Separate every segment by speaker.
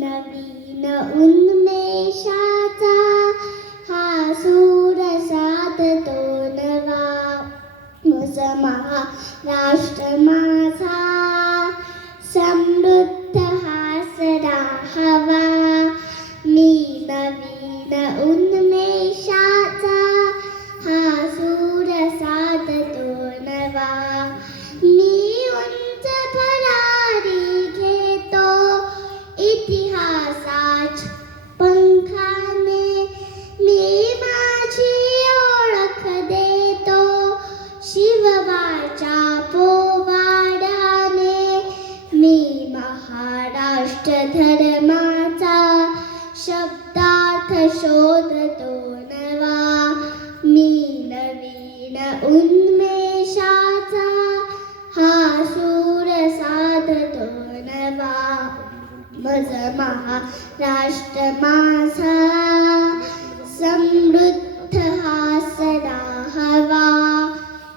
Speaker 1: नवीन उन्मेषाचा हा सूर साधतो नवा महाराष्ट्र माझा समृद्ध हासरा हवा। मी नवीन उन्मेषाचा महाराष्ट्र धर्माचा शब्दार्थ शोधतो नवा. मी नवीन उन्मेषाचा हा सूर साधतो नवा. मज महाराष्ट्र माझा समृद्ध हा सदा हवा.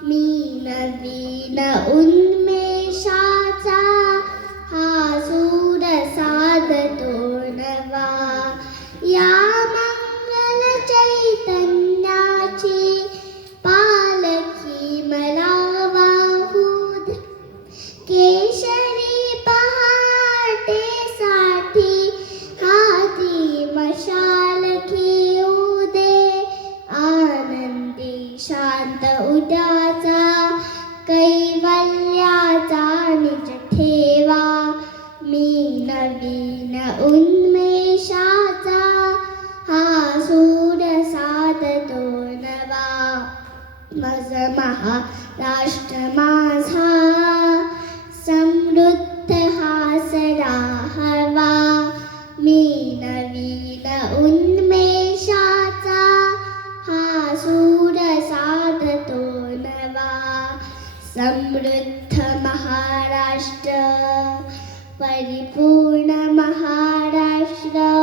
Speaker 1: मी नवीन उन्मेषाचा उद्याचा कैवल्याचा निज ठेवा. मी नवीन उन्मेषाचा हा सूर साधतो नवा. मज महाराष्ट्र माझा समृद्ध महाराष्ट्र परिपूर्ण महाराष्ट्र।